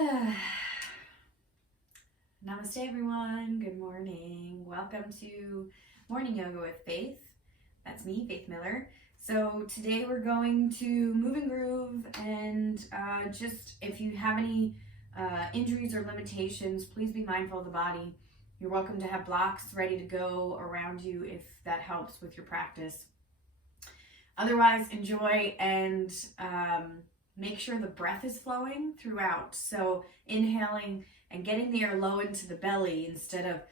Namaste, everyone. Good morning. Welcome to Morning Yoga with Faith. That's me, Faith Miller. So today we're going to move and groove, and just if you have any injuries or limitations, please be mindful of the body. You're welcome to have blocks ready to go around you if that helps with your practice. Otherwise, enjoy and make sure the breath is flowing throughout. So inhaling and getting the air low into the belly instead of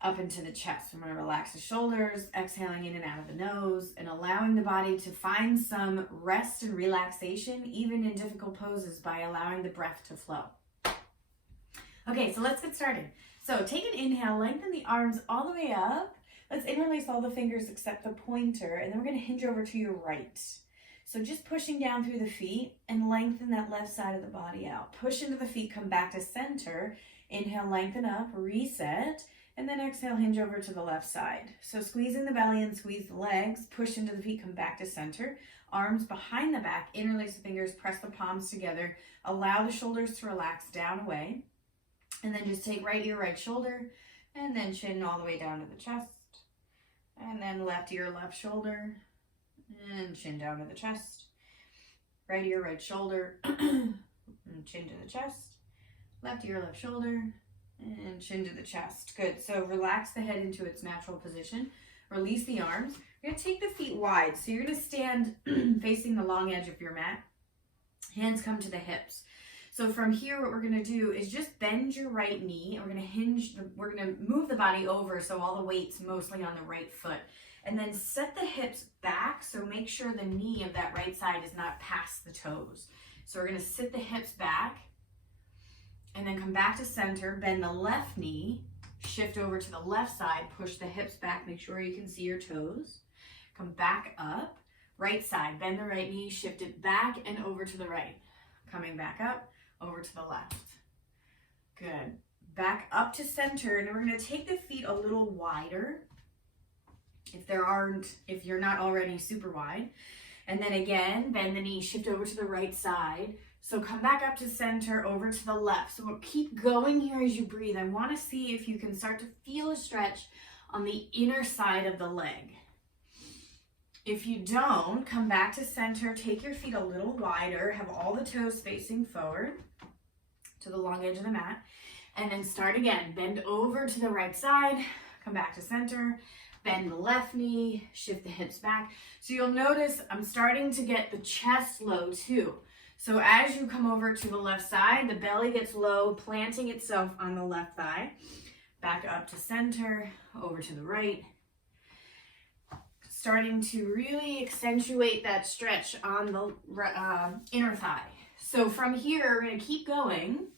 up into the chest. I'm going to relax the shoulders, exhaling in and out of the nose, and allowing the body to find some rest and relaxation, even in difficult poses, by allowing the breath to flow. Okay, so let's get started. So take an inhale, lengthen the arms all the way up. Let's interlace all the fingers except the pointer, and then we're going to hinge over to your right. So just pushing down through the feet and lengthen that left side of the body out. Push into the feet, come back to center. Inhale, lengthen up, reset, and then exhale, hinge over to the left side. So squeezing the belly and squeeze the legs, push into the feet, come back to center. Arms behind the back, interlace the fingers, press the palms together. Allow the shoulders to relax down away. And then just take right ear, right shoulder, and then chin all the way down to the chest. And then left ear, left shoulder, and chin down to the chest. Right ear, right shoulder, and chin to the chest. Left ear, left shoulder, and chin to the chest. Good. So relax the head into its natural position. Release the arms. You're going to take the feet wide. So you're going to stand facing the long edge of your mat. Hands come to the hips. So from here, what we're going to do is just bend your right knee. And we're going to move the body over so all the weight's mostly on the right foot. And then set the hips back, so make sure the knee of that right side is not past the toes. So we're going to sit the hips back, and then come back to center, bend the left knee, shift over to the left side, push the hips back, make sure you can see your toes. Come back up, right side, bend the right knee, shift it back and over to the right. Coming back up, over to the left. Good. Back up to center, and we're going to take the feet a little wider. If you're not already super wide. And then again, bend the knee, shift over to the right side. So come back up to center, over to the left. So we'll keep going here as you breathe. I want to see if you can start to feel a stretch on the inner side of the leg. If you don't, come back to center, take your feet a little wider, have all the toes facing forward to the long edge of the mat. And then start again, bend over to the right side, come back to center, bend the left knee, shift the hips back. So you'll notice I'm starting to get the chest low too. So as you come over to the left side, the belly gets low, planting itself on the left thigh. Back up to center, over to the right. Starting to really accentuate that stretch on the inner thigh. So from here, we're going to keep going.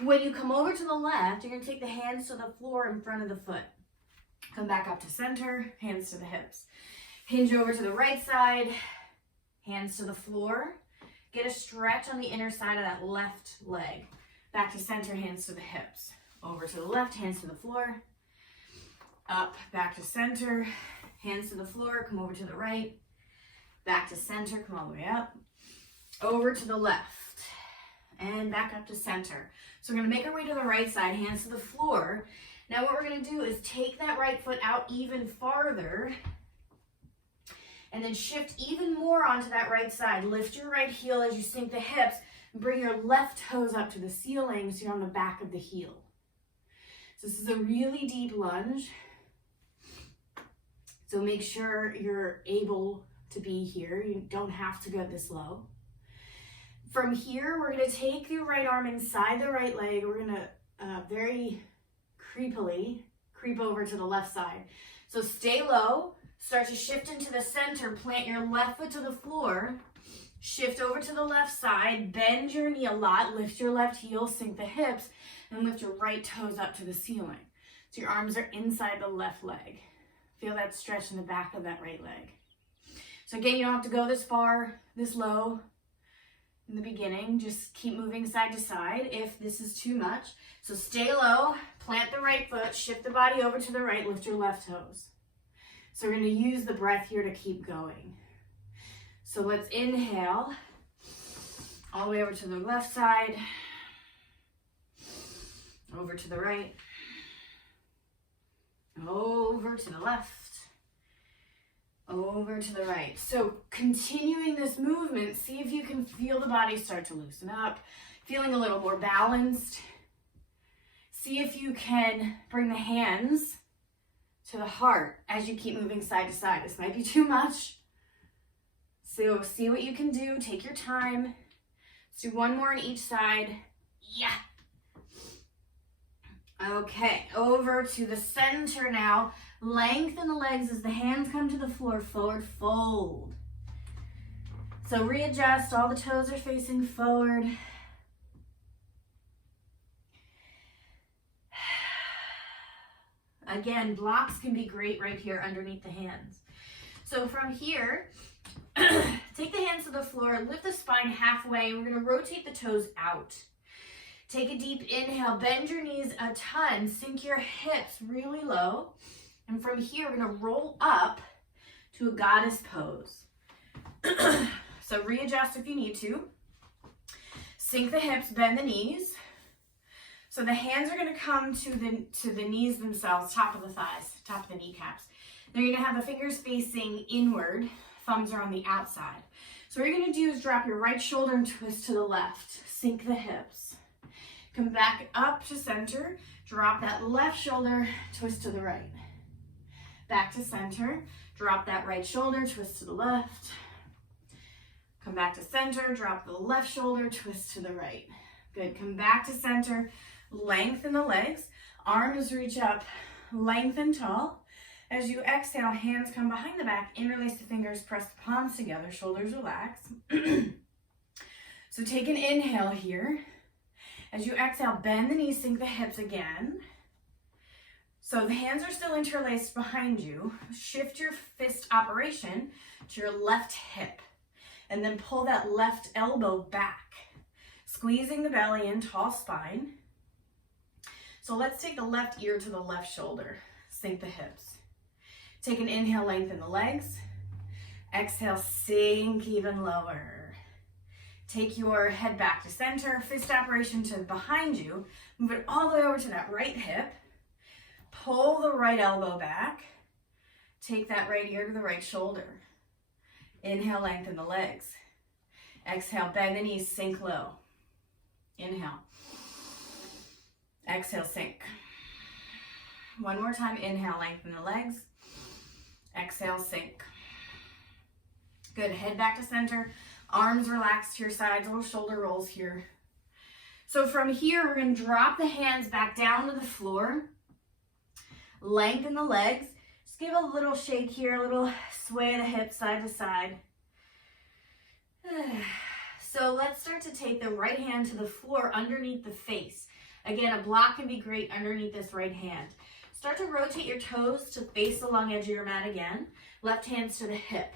When you come over to the left, you're going to take the hands to the floor in front of the foot. Come back up to center, hands to the hips. Hinge over to the right side, hands to the floor. Get a stretch on the inner side of that left leg. Back to center, hands to the hips. Over to the left, hands to the floor. Up, back to center, hands to the floor, come over to the right. Back to center, come all the way up. Over to the left, and back up to center. So we're going to make our way to the right side, hands to the floor. Now what we're going to do is take that right foot out even farther and then shift even more onto that right side. Lift your right heel as you sink the hips and bring your left toes up to the ceiling so you're on the back of the heel. So this is a really deep lunge. So make sure you're able to be here. You don't have to go this low. From here, we're going to take your right arm inside the right leg. We're going to very creepily creep over to the left side. So stay low, start to shift into the center, plant your left foot to the floor, shift over to the left side, bend your knee a lot, lift your left heel, sink the hips, and lift your right toes up to the ceiling. So your arms are inside the left leg. Feel that stretch in the back of that right leg. So again, you don't have to go this far, this low in the beginning. Just keep moving side to side if this is too much. So stay low, plant the right foot, shift the body over to the right, lift your left toes. So we're going to use the breath here to keep going. So let's inhale all the way over to the left side, over to the right, over to the left, over to the right. So continuing this movement, see if you can feel the body start to loosen up, feeling a little more balanced. See if you can bring the hands to the heart as you keep moving side to side. This might be too much. So see what you can do. Take your time. Let's do one more on each side. Yeah. Okay, over to the center now. Lengthen the legs as the hands come to the floor. Forward fold. So readjust. All the toes are facing forward. Again, blocks can be great right here underneath the hands. So from here, take the hands to the floor, lift the spine halfway, and we're going to rotate the toes out. Take a deep inhale, bend your knees a ton, sink your hips really low, and from here we're going to roll up to a goddess pose. So readjust if you need to. Sink the hips, bend the knees. So the hands are going to come to the knees themselves, top of the thighs, top of the kneecaps. They're going to have the fingers facing inward, thumbs are on the outside. So what you're going to do is drop your right shoulder and twist to the left. Sink the hips. Come back up to center. Drop that left shoulder, twist to the right. Back to center. Drop that right shoulder, twist to the left. Come back to center. Drop the left shoulder, twist to the right. Good. Come back to center. Lengthen the legs. Arms reach up, lengthen tall. As you exhale, hands come behind the back, interlace the fingers, press the palms together, shoulders relax. So take an inhale here. As you exhale, bend the knees, sink the hips again. So the hands are still interlaced behind you. Shift your fist operation to your left hip, and then pull that left elbow back, squeezing the belly in, tall spine. So let's take the left ear to the left shoulder, sink the hips. Take an inhale, lengthen the legs. Exhale, sink even lower. Take your head back to center, fist operation to behind you. Move it all the way over to that right hip. Pull the right elbow back. Take that right ear to the right shoulder. Inhale, lengthen the legs. Exhale, bend the knees, sink low. Inhale. Exhale, sink. One more time, inhale, lengthen the legs. Exhale, sink. Good, head back to center. Arms relaxed to your sides, little shoulder rolls here. So from here, we're going to drop the hands back down to the floor. Lengthen the legs. Just give a little shake here, a little sway of the hips side to side. So let's start to take the right hand to the floor underneath the face. Again, a block can be great underneath this right hand. Start to rotate your toes to face the long edge of your mat again. Left hands to the hip.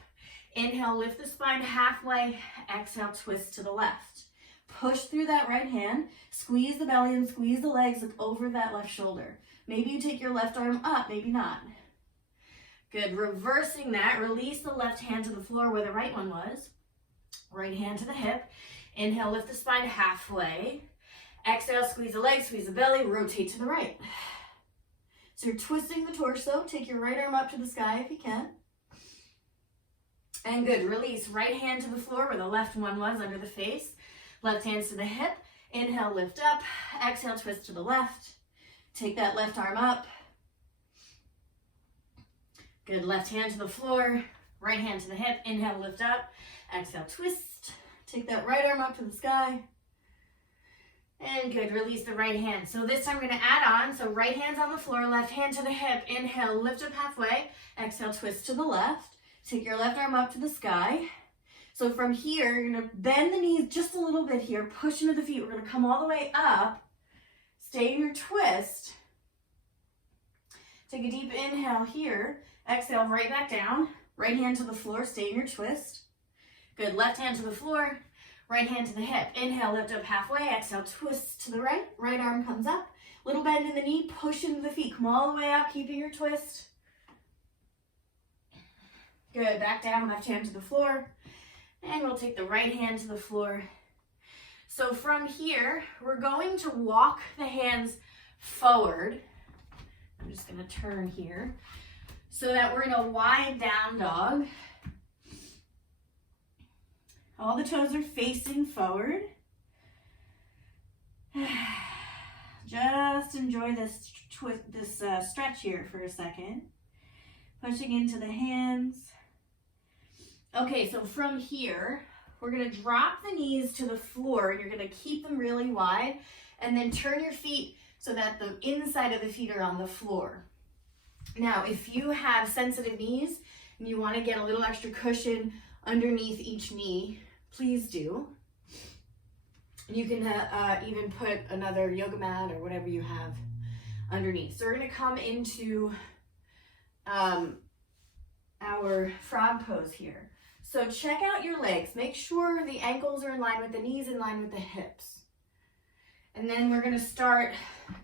Inhale, lift the spine halfway. Exhale, twist to the left. Push through that right hand. Squeeze the belly and squeeze the legs. Look over that left shoulder. Maybe you take your left arm up, maybe not. Good, reversing that. Release the left hand to the floor where the right one was. Right hand to the hip. Inhale, lift the spine halfway. Exhale, squeeze the legs, squeeze the belly, rotate to the right. So you're twisting the torso. Take your right arm up to the sky if you can. And good, release. Right hand to the floor where the left one was under the face. Left hands to the hip. Inhale, lift up. Exhale, twist to the left. Take that left arm up. Good, left hand to the floor. Right hand to the hip. Inhale, lift up. Exhale, twist. Take that right arm up to the sky. And good, release the right hand. So this time we're going to add on. So right hand's on the floor, left hand to the hip. Inhale, lift up halfway. Exhale, twist to the left. Take your left arm up to the sky. So from here, you're going to bend the knees just a little bit here. Push into the feet. We're going to come all the way up. Stay in your twist. Take a deep inhale here. Exhale, right back down. Right hand to the floor. Stay in your twist. Good, left hand to the floor. Right hand to the hip. Inhale, lift up halfway. Exhale, twist to the right. Right arm comes up. Little bend in the knee. Push into the feet. Come all the way up, keeping your twist. Good. Back down. Left hand to the floor. And we'll take the right hand to the floor. So from here, we're going to walk the hands forward. I'm just gonna turn here so that we're in a wide down dog. All the toes are facing forward. Just enjoy this stretch here for a second. Pushing into the hands. Okay, so from here, we're gonna drop the knees to the floor. You're gonna keep them really wide and then turn your feet so that the inside of the feet are on the floor. Now, if you have sensitive knees and you wanna get a little extra cushion underneath each knee, please do. You can even put another yoga mat or whatever you have underneath. So we're gonna come into our frog pose here. So check out your legs. Make sure the ankles are in line with the knees, in line with the hips. And then we're gonna start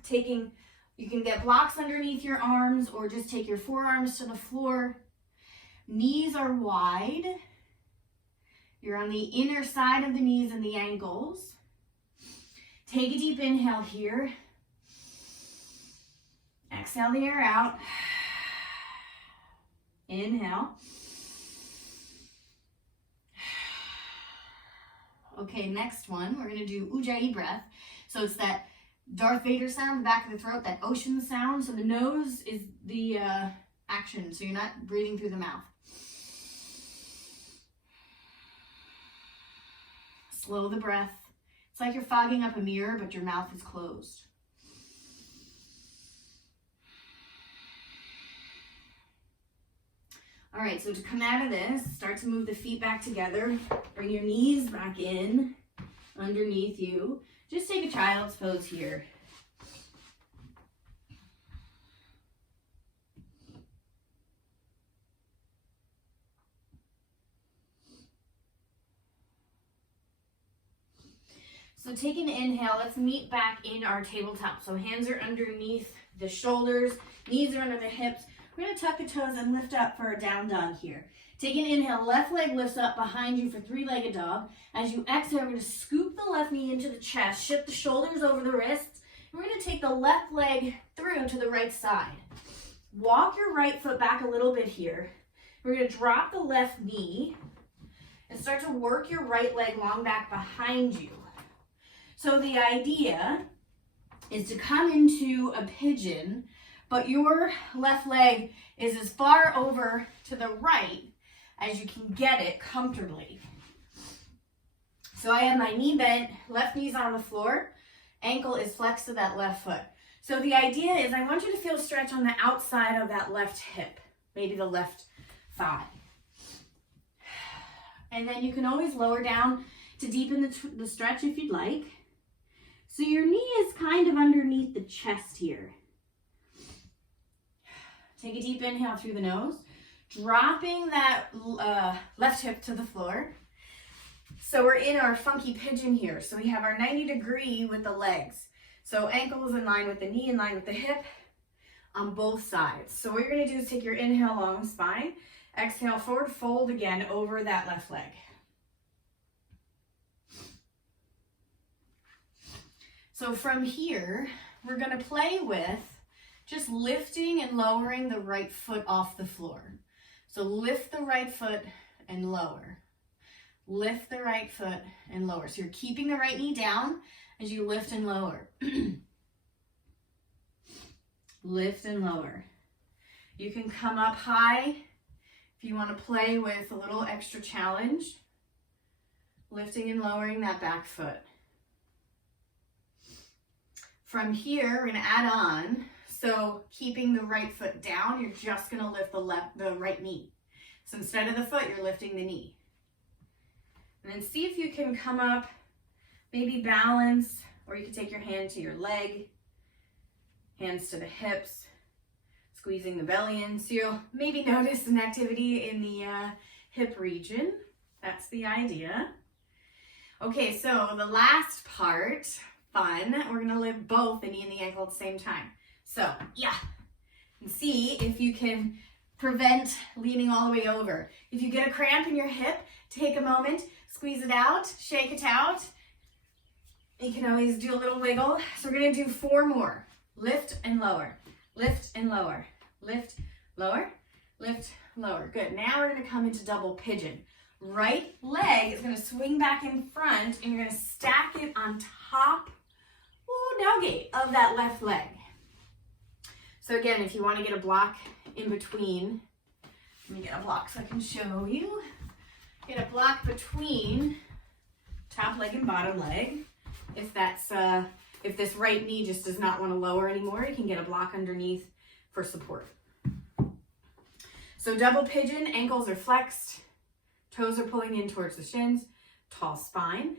taking, you can get blocks underneath your arms or just take your forearms to the floor. Knees are wide. You're on the inner side of the knees and the ankles. Take a deep inhale here. Exhale the air out. Inhale. Okay, next one, we're gonna do Ujjayi breath. So it's that Darth Vader sound, the back of the throat, that ocean sound. So the nose is the action, so you're not breathing through the mouth. Slow the breath. It's like you're fogging up a mirror, but your mouth is closed. All right, so to come out of this, start to move the feet back together. Bring your knees back in underneath you. Just take a child's pose here. So take an inhale, let's meet back in our tabletop. So hands are underneath the shoulders, knees are under the hips. We're gonna tuck the toes and lift up for a down dog here. Take an inhale, left leg lifts up behind you for three-legged dog. As you exhale, we're gonna scoop the left knee into the chest, shift the shoulders over the wrists. And we're gonna take the left leg through to the right side. Walk your right foot back a little bit here. We're gonna drop the left knee and start to work your right leg long back behind you. So the idea is to come into a pigeon, but your left leg is as far over to the right as you can get it comfortably. So I have my knee bent, left knee's on the floor, ankle is flexed to that left foot. So the idea is I want you to feel stretch on the outside of that left hip, maybe the left thigh. And then you can always lower down to deepen the stretch if you'd like. So your knee is kind of underneath the chest here. Take a deep inhale through the nose, dropping that left hip to the floor. So we're in our funky pigeon here. So we have our 90 degree with the legs. So ankles in line with the knee, in line with the hip on both sides. So what you're gonna do is take your inhale, long spine, exhale, forward fold again over that left leg. So from here, we're gonna play with just lifting and lowering the right foot off the floor. So lift the right foot and lower. Lift the right foot and lower. So you're keeping the right knee down as you lift and lower. Lift and lower. You can come up high if you want to play with a little extra challenge. Lifting and lowering that back foot. From here, we're going to add on. So keeping the right foot down, you're just going to lift the right knee. So instead of the foot, you're lifting the knee. And then see if you can come up, maybe balance, or you can take your hand to your leg, hands to the hips, squeezing the belly in. So you'll maybe notice an activity in the hip region. That's the idea. Okay, so the last part, fun, we're gonna lift both the knee and the ankle at the same time. So, yeah, and see if you can prevent leaning all the way over. If you get a cramp in your hip, take a moment, squeeze it out, shake it out. You can always do a little wiggle. So we're gonna do 4 more. Lift and lower, lift and lower, lift, lower, lift, lower. Good. Now we're gonna come into double pigeon. Right leg is gonna swing back in front and you're gonna stack it on top, doggy, of that left leg. So again, if you wanna get a block in between, let me get a block so I can show you. Get a block between top leg and bottom leg. If this right knee just does not want to lower anymore, you can get a block underneath for support. So double pigeon, ankles are flexed, toes are pulling in towards the shins, tall spine.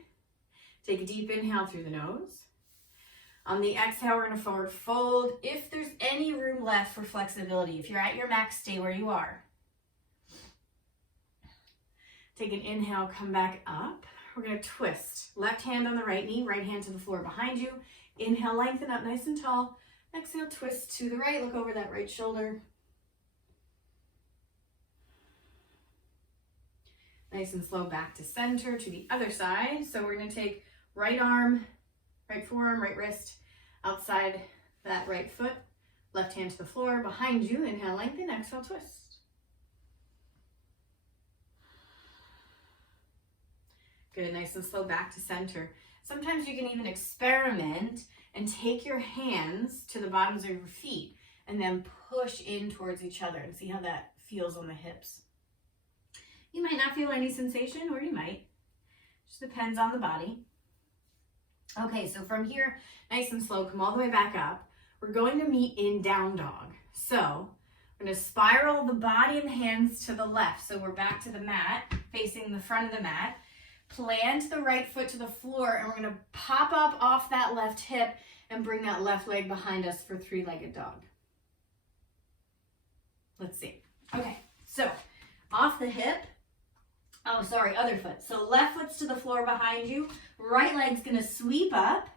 Take a deep inhale through the nose. On the exhale, we're going to forward fold. If there's any room left for flexibility, if you're at your max, stay where you are. Take an inhale, come back up. We're going to twist. Left hand on the right knee, right hand to the floor behind you. Inhale, lengthen up nice and tall. Exhale, twist to the right. Look over that right shoulder. Nice and slow back to center to the other side. So we're going to take right arm, right forearm, right wrist outside that right foot. Left hand to the floor behind you. Inhale, lengthen. Exhale, twist. Good, nice and slow back to center. Sometimes you can even experiment and take your hands to the bottoms of your feet and then push in towards each other and see how that feels on the hips. You might not feel any sensation, or you might. Just depends on the body. Okay, so from here, nice and slow, come all the way back up. We're going to meet in down dog. So we're going to spiral the body and the hands to the left. So we're back to the mat, facing the front of the mat. Plant the right foot to the floor, and we're going to pop up off that left hip and bring that left leg behind us for three-legged dog. Let's see. Okay, so off the hip. Oh, sorry, other foot. So left foot's to the floor behind you. Right leg's going to sweep up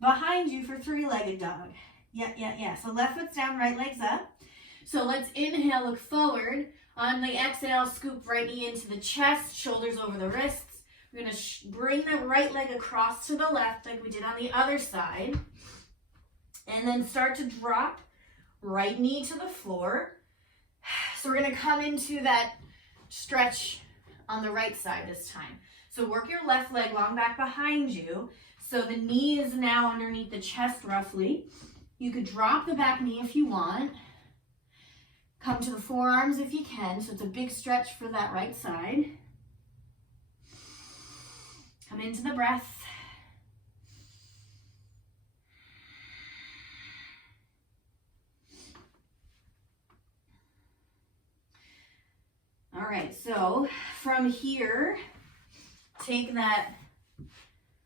behind you for three-legged dog. Yeah. So left foot's down, right leg's up. So let's inhale, look forward. On the exhale, scoop right knee into the chest, shoulders over the wrists. We're going to bring the right leg across to the left like we did on the other side. And then start to drop right knee to the floor. So we're going to come into that stretch on the right side this time. So work your left leg long back behind you. So the knee is now underneath the chest roughly. You could drop the back knee if you want. Come to the forearms if you can. So it's a big stretch for that right side. Come into the breath. All right, so from here, take that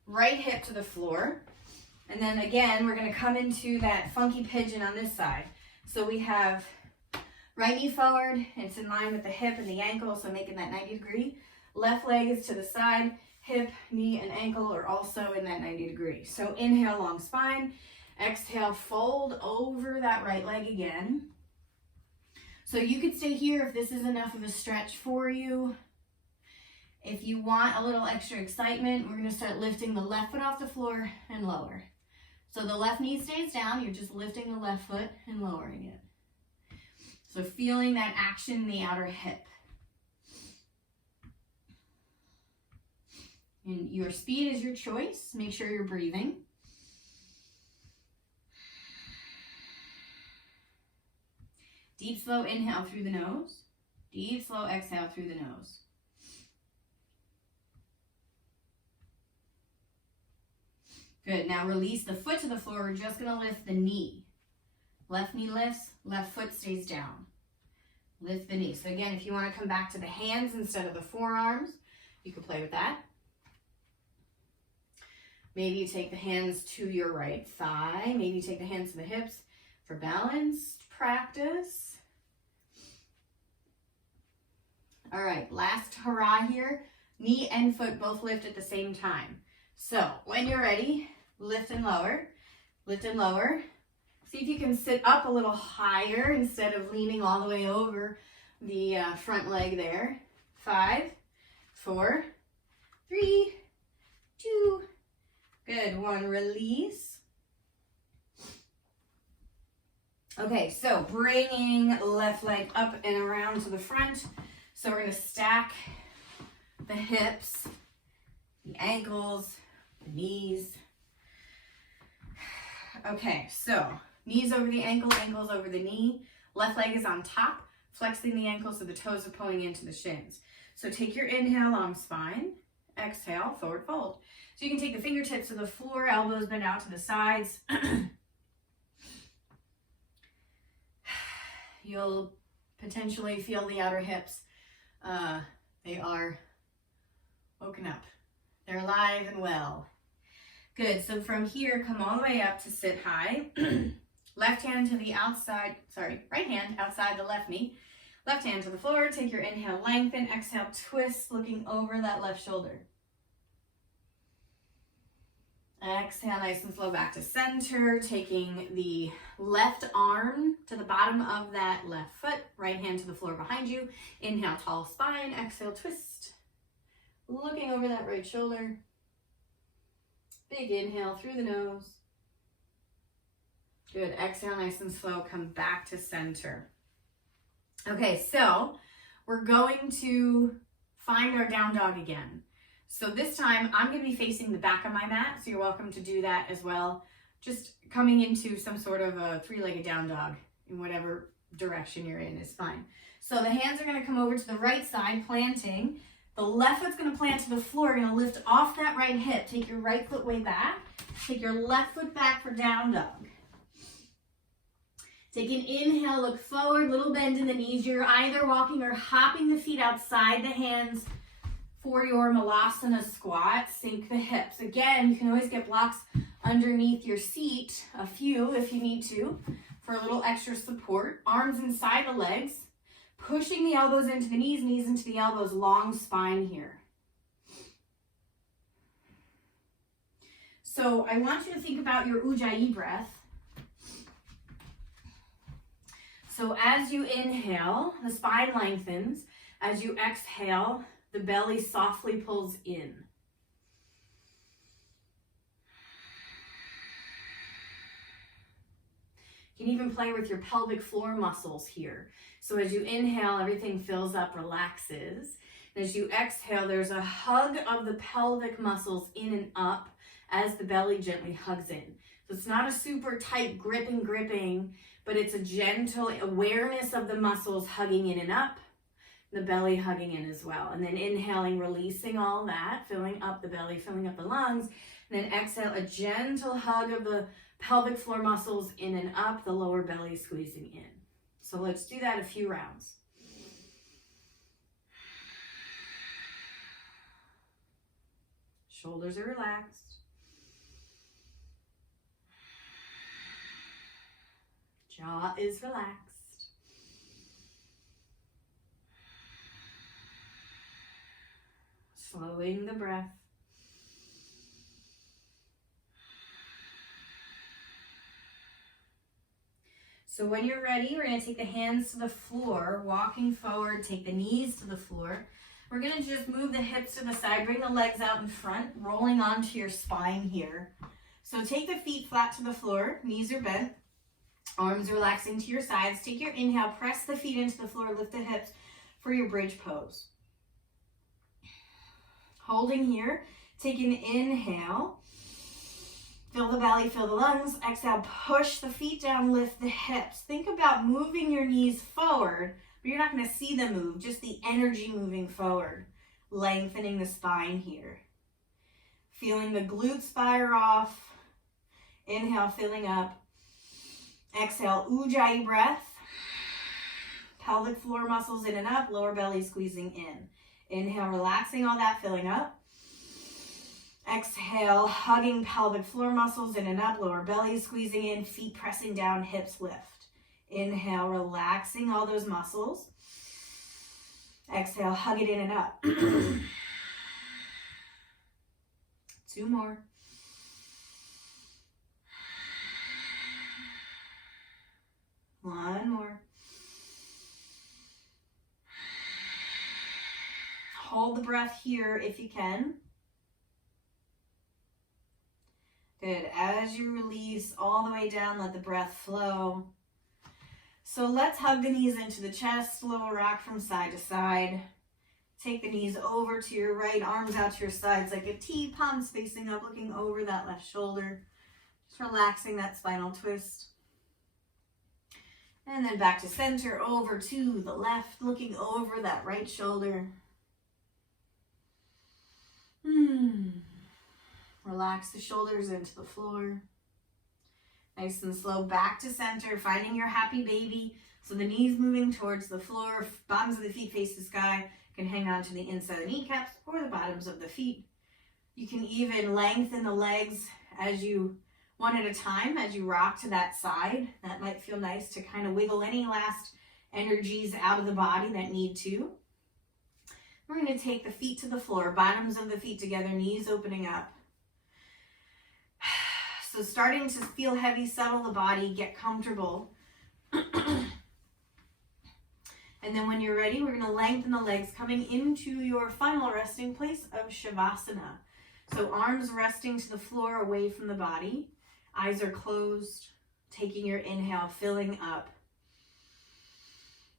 right hip to the floor. And then again, we're going to come into that funky pigeon on this side. So we have right knee forward. It's in line with the hip and the ankle, so making that 90 degree. Left leg is to the side. Hip, knee, and ankle are also in that 90 degree. So inhale, long spine. Exhale, fold over that right leg again. So you could stay here if this is enough of a stretch for you. If you want a little extra excitement, we're going to start lifting the left foot off the floor and lower. So the left knee stays down. You're just lifting the left foot and lowering it. So feeling that action in the outer hip. And your speed is your choice. Make sure you're breathing. Deep, slow inhale through the nose. Deep, slow exhale through the nose. Good. Now release the foot to the floor. We're just going to lift the knee. Left knee lifts, left foot stays down. Lift the knee. So again, if you want to come back to the hands instead of the forearms, you can play with that. Maybe you take the hands to your right thigh. Maybe you take the hands to the hips for balanced practice. All right, last hurrah here. Knee and foot both lift at the same time. So when you're ready, lift and lower, lift and lower. See if you can sit up a little higher instead of leaning all the way over the front leg there. 5, 4, 3, 2, good. 1, release. Okay, so bringing left leg up and around to the front. So we're going to stack the hips, the ankles, the knees. Okay, so knees over the ankle, ankles over the knee. Left leg is on top, flexing the ankle so the toes are pulling into the shins. So take your inhale, long spine. Exhale, forward fold. So you can take the fingertips to the floor, elbows bend out to the sides. You'll potentially feel the outer hips. They are woken up. They're alive and well. Good, so from here, come all the way up to sit high. Left hand to the outside, right hand outside the left knee. Left hand to the floor, take your inhale, lengthen, exhale, twist, looking over that left shoulder. Exhale, nice and slow back to center, taking the left arm to the bottom of that left foot, right hand to the floor behind you. Inhale, tall spine, exhale, twist. Looking over that right shoulder. Big inhale through the nose. Good, exhale, nice and slow, come back to center. Okay, so we're going to find our down dog again. So this time I'm going to be facing the back of my mat, so you're welcome to do that as well. Just coming into some sort of a three-legged down dog in whatever direction you're in is fine. So the hands are going to come over to the right side, planting. The left foot's going to plant to the floor, going to lift off that right hip. Take your right foot way back. Take your left foot back for down dog. Take an inhale, look forward, little bend in the knees. You're either walking or hopping the feet outside the hands for your malasana squat. Sink the hips. Again, you can always get blocks underneath your seat, a few if you need to, for a little extra support. Arms inside the legs, pushing the elbows into the knees, knees into the elbows, long spine here. So I want you to think about your Ujjayi breath. So as you inhale, the spine lengthens. As you exhale, the belly softly pulls in. You can even play with your pelvic floor muscles here. So as you inhale, everything fills up, relaxes. And as you exhale, there's a hug of the pelvic muscles in and up as the belly gently hugs in. So it's not a super tight gripping, but it's a gentle awareness of the muscles hugging in and up, the belly hugging in as well. And then inhaling, releasing all that, filling up the belly, filling up the lungs. And then exhale, a gentle hug of the pelvic floor muscles in and up, the lower belly squeezing in. So let's do that a few rounds. Shoulders are relaxed. Jaw is relaxed. Slowing the breath. So when you're ready, we're going to take the hands to the floor, walking forward, take the knees to the floor. We're going to just move the hips to the side, bring the legs out in front, rolling onto your spine here. So take the feet flat to the floor, knees are bent, arms relaxing to your sides. Take your inhale, press the feet into the floor, lift the hips for your bridge pose. Holding here, take an inhale. Fill the belly, fill the lungs. Exhale, push the feet down, lift the hips. Think about moving your knees forward, but you're not going to see them move, just the energy moving forward. Lengthening the spine here. Feeling the glutes fire off. Inhale, filling up. Exhale, Ujjayi breath. Pelvic floor muscles in and up, lower belly squeezing in. Inhale, relaxing all that, filling up. Exhale, hugging pelvic floor muscles in and up, lower belly squeezing in, feet pressing down, hips lift. Inhale, relaxing all those muscles. Exhale, hug it in and up. 2 more. One more. Hold the breath here if you can. Good. As you release all the way down, let the breath flow. So let's hug the knees into the chest, little rock from side to side. Take the knees over to your right, arms out to your sides like a T, palms facing up, looking over that left shoulder. Just relaxing that spinal twist. And then back to center, over to the left, looking over that right shoulder. Relax the shoulders into the floor. Nice and slow, back to center, finding your happy baby. So the knees moving towards the floor, bottoms of the feet face the sky. You can hang on to the inside of the kneecaps or the bottoms of the feet. You can even lengthen the legs as you, one at a time, as you rock to that side. That might feel nice to kind of wiggle any last energies out of the body that need to. We're going to take the feet to the floor, bottoms of the feet together, knees opening up. So starting to feel heavy, settle the body, get comfortable. And then when you're ready, we're going to lengthen the legs, coming into your final resting place of Shavasana. So arms resting to the floor, away from the body. Eyes are closed, taking your inhale, filling up.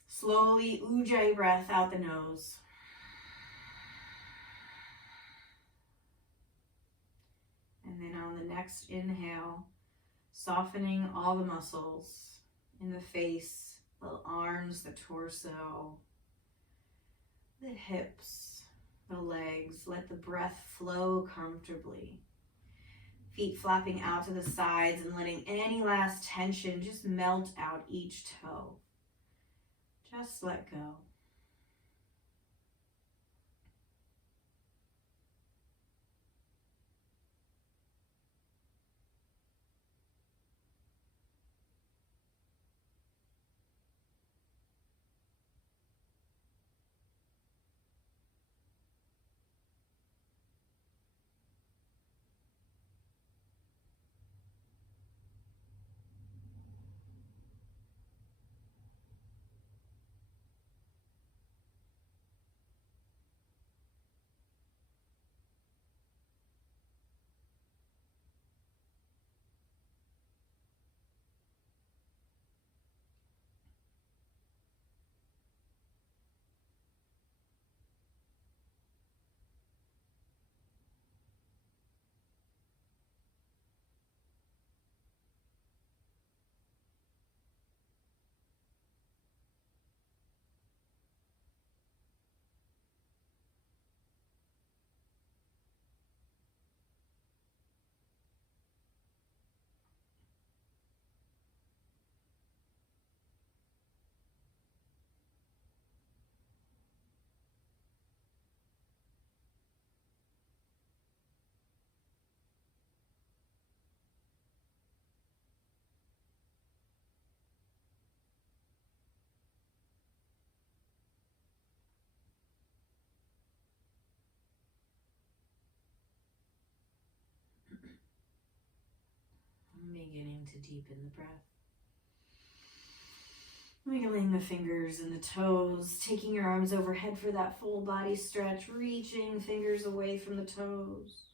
Slowly, Ujjayi breath out the nose. And then on the next inhale, softening all the muscles in the face, the arms, the torso, the hips, the legs. Let the breath flow comfortably. Feet flapping out to the sides and letting any last tension just melt out each toe. Just let go. Beginning to deepen the breath. Wiggling the fingers and the toes, taking your arms overhead for that full body stretch, reaching fingers away from the toes.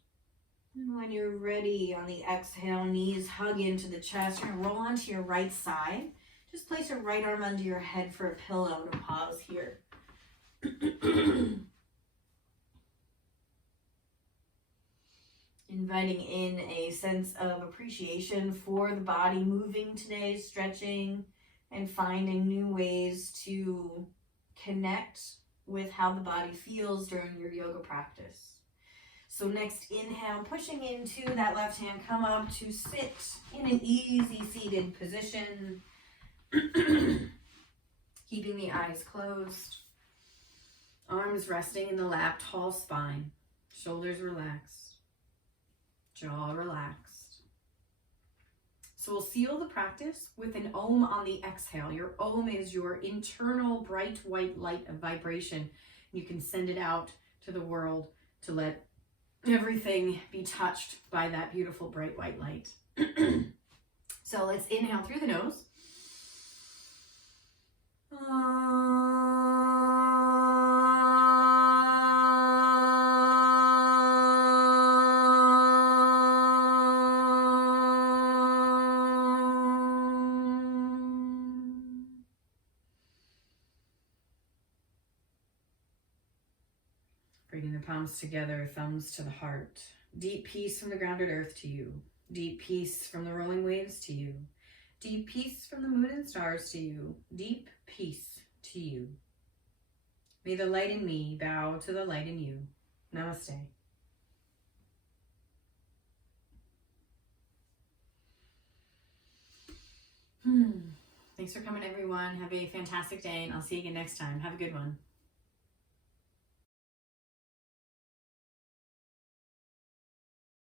And when you're ready, on the exhale, knees hug into the chest. You're going to roll onto your right side. Just place your right arm under your head for a pillow to pause here. Inviting in a sense of appreciation for the body moving today, stretching, and finding new ways to connect with how the body feels during your yoga practice. So next inhale, pushing into that left hand, come up to sit in an easy seated position. Keeping the eyes closed. Arms resting in the lap, tall spine. Shoulders relaxed. Jaw relaxed. So we'll seal the practice with an Om on the exhale. Your Om is your internal bright white light of vibration. You can send it out to the world to let everything be touched by that beautiful bright white light. So let's inhale through the nose. Bringing the palms together, thumbs to the heart. Deep peace from the grounded earth to you. Deep peace from the rolling waves to you. Deep peace from the moon and stars to you. Deep peace to you. May the light in me bow to the light in you. Namaste. Thanks for coming, everyone. Have a fantastic day, and I'll see you again next time. Have a good one.